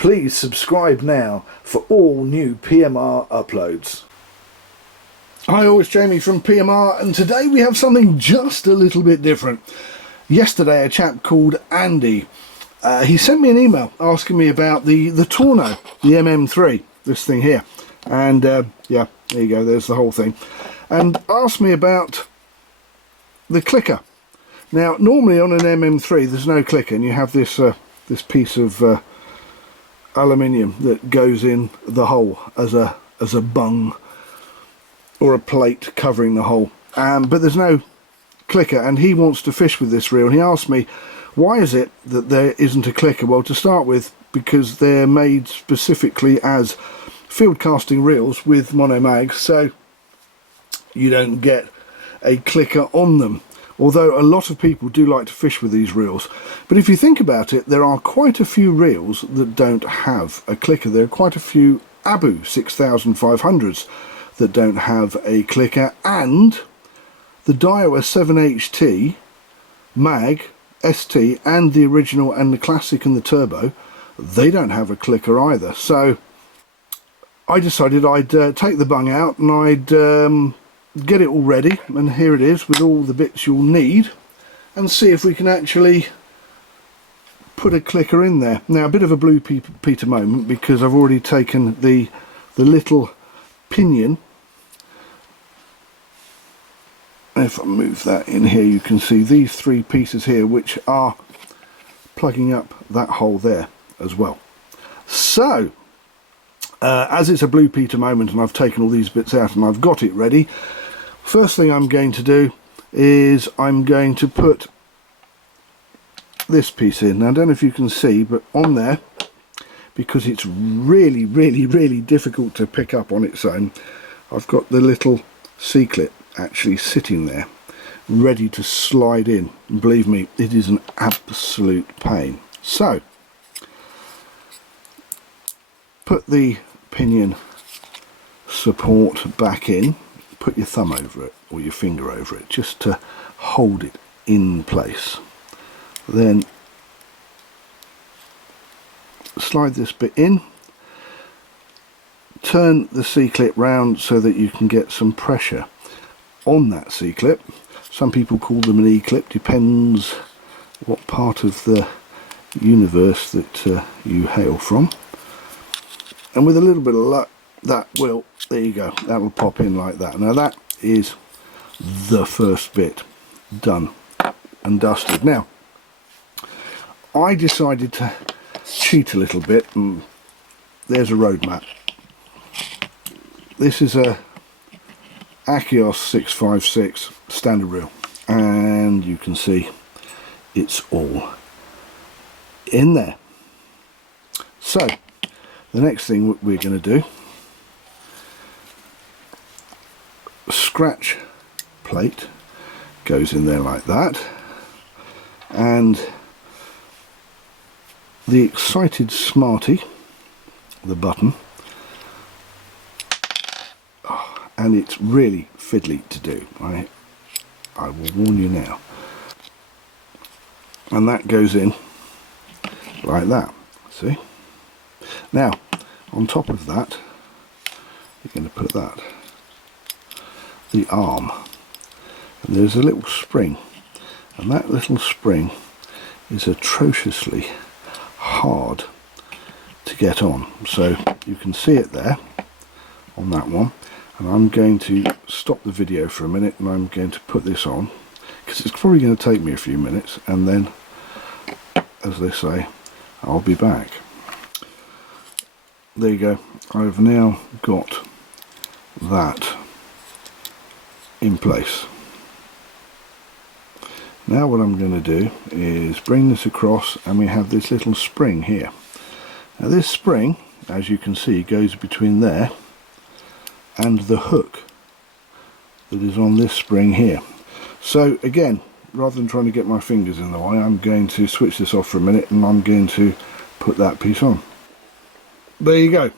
Please subscribe now for all new PMR uploads. Hi all, it's Jamie from PMR, and today we have something just a little bit different. Yesterday a chap called Andy, he sent me an email asking me about the Tourno, the MM3, this thing here. And yeah, there you go, there's the whole thing. And asked me about the clicker. Now normally on an MM3 there's no clicker, and you have this this piece of aluminium that goes in the hole as a bung or a plate covering the hole, but there's no clicker, and he wants to fish with this reel, and he asked me why is it that there isn't a clicker. Well, to start with, because they're made specifically as field casting reels with mono mags, so you don't get a clicker on them, although a lot of people do like to fish with these reels. But if you think about it, there are quite a few reels that don't have a clicker. There are quite a few Abu 6500s that don't have a clicker, and the Daiwa 7HT mag ST and the original and the classic and the turbo, they don't have a clicker either. So I decided I'd take the bung out and I'd get it all ready, and here it is with all the bits you'll need, and see if we can actually put a clicker in there. Now, a bit of a Blue Peter moment, because I've already taken the little pinion. If I move that in here, you can see these three pieces here which are plugging up that hole there as well. So as it's a Blue Peter moment and I've taken all these bits out and I've got it ready, first thing I'm going to do is I'm going to put this piece in. Now, I don't know if you can see, but on there, because it's really difficult to pick up on its own, I've got the little C-clip actually sitting there ready to slide in, and believe me, it is an absolute pain. So put the pinion support back in, put your thumb over it or your finger over it just to hold it in place, then slide this bit in, turn the C-clip round so that you can get some pressure on that C-clip. Some people call them an E-clip, depends what part of the universe that you hail from, and with a little bit of luck that will, there you go, that will pop in like that. Now that is the first bit done and dusted. Now I decided to cheat a little bit, and there's a road map. This is a Akios 656 standard reel, and you can see it's all in there. So the next thing we're going to do, scratch plate goes in there like that, and the excited smarty, the button, and it's really fiddly to do, I will warn you now, and that goes in like that, see. Now on top of that you're going to put that, the arm, and there's a little spring, and that little spring is atrociously hard to get on, so you can see it there on that one. And I'm going to stop the video for a minute and I'm going to put this on, because it's probably going to take me a few minutes, and then, as they say, I'll be back. There you go, I've now got that in place. Now what I'm going to do is bring this across, and we have this little spring here. Now this spring, as you can see, goes between there and the hook that is on this spring here. So again, rather than trying to get my fingers in the way, I'm going to switch this off for a minute and I'm going to put that piece on. There you go,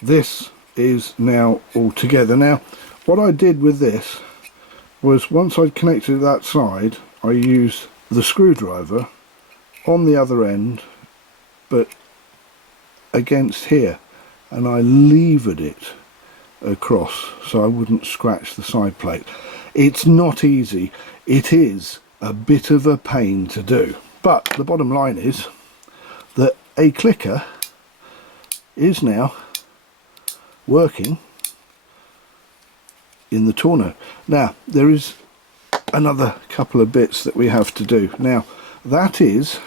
this is now all together. Now what I did with this was, once I'd connected that side, I used the screwdriver on the other end, but against here, and I levered it across so I wouldn't scratch the side plate. It's not easy. It is a bit of a pain to do, but the bottom line is that a clicker is now working in the Tourno. Now there is another couple of bits that we have to do. Now that is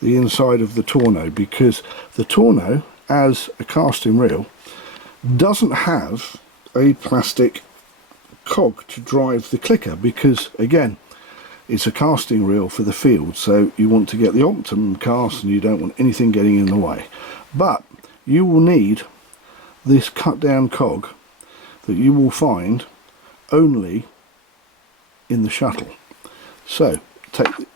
the inside of the Tourno, because the Tourno as a casting reel doesn't have a plastic cog to drive the clicker, because again it's a casting reel for the field, so you want to get the optimum cast and you don't want anything getting in the way. But you will need this cut down cog that you will find only in the shuttle. So take the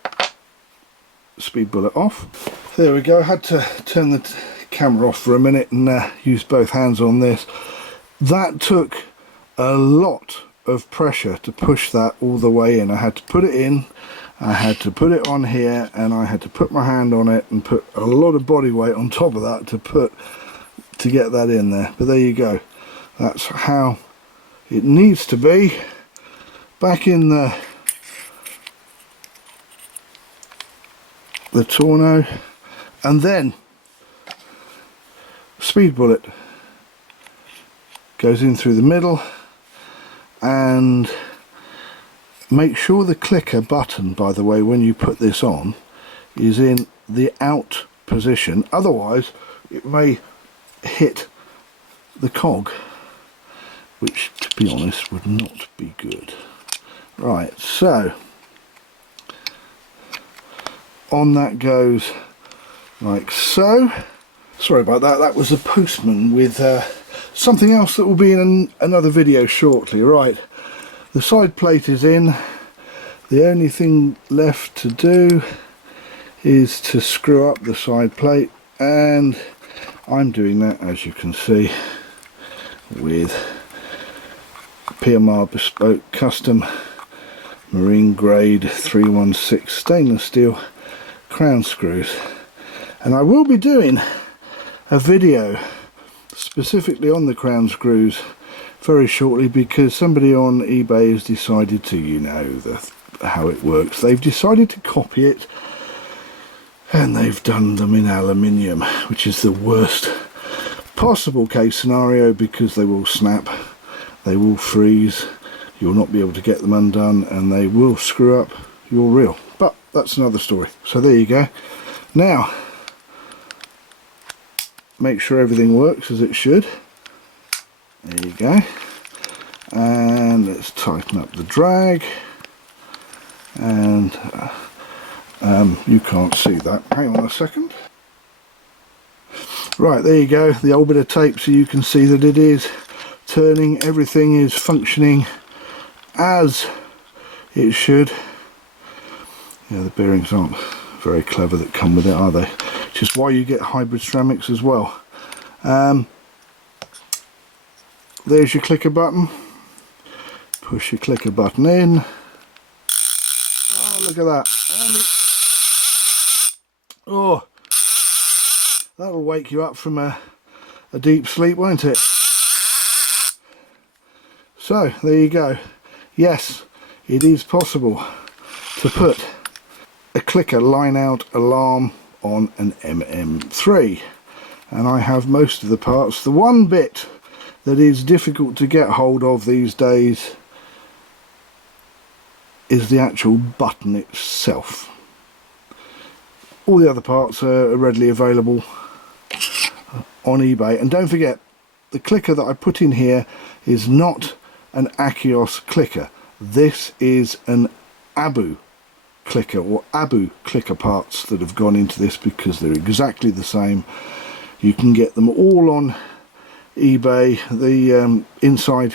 speed bullet off. There we go. I had to turn the camera off for a minute and use both hands on this. That took a lot of pressure to push that all the way in. I had to put it in, I had to put it on here, and I had to put my hand on it and put a lot of body weight on top of that to get that in there. But there you go. That's how it needs to be. Back in the Tourno, and then speed bullet goes in through the middle, and make sure the clicker button, by the way, when you put this on, is in the out position, otherwise it may hit the cog, which to be honest would not be good. Right, so on that goes like so. Sorry about that, that was a postman with something else that will be in another video shortly. Right, the side plate is in. The only thing left to do is to screw up the side plate, and I'm doing that, as you can see, with PMR Bespoke Custom Marine Grade 316 stainless steel crown screws. And I will be doing a video specifically on the crown screws very shortly, because somebody on eBay has decided to, you know, how it works. They've decided to copy it, and they've done them in aluminium, which is the worst possible case scenario, because they will snap, they will freeze, you'll not be able to get them undone, and they will screw up your reel. But that's another story. So there you go. Now make sure everything works as it should. There you go. And let's tighten up the drag. And you can't see that. Hang on a second. Right, there you go. The old bit of tape, so you can see that it is turning. Everything is functioning as it should. Yeah, the bearings aren't very clever that come with it, are they? Which is why you get hybrid ceramics as well. There's your clicker button. Push your clicker button in. Oh, look at that. Oh, that'll wake you up from a deep sleep, won't it? So there you go. Yes, it is possible to put a clicker line out alarm on an MM3, and I have most of the parts. The one bit that is difficult to get hold of these days is the actual button itself. All the other parts are readily available on eBay. And don't forget, the clicker that I put in here is not an Akios clicker. This is an Abu clicker, or Abu clicker parts that have gone into this, because they're exactly the same. You can get them all on eBay. The inside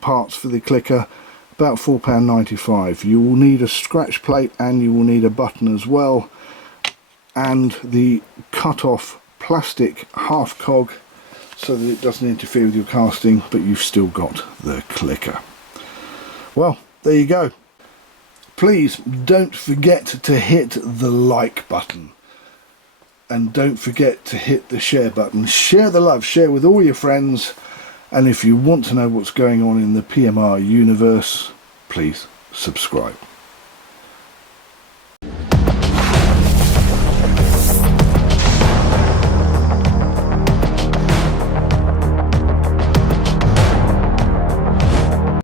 parts for the clicker, about £4.95. You will need a scratch plate, and you will need a button as well, and the cut off plastic half cog so that it doesn't interfere with your casting, but you've still got the clicker. Well, there you go. Please don't forget to hit the like button. and don't forget to hit the share button. Share the love, share with all your friends, and if you want to know what's going on in the PMR universe, please subscribe.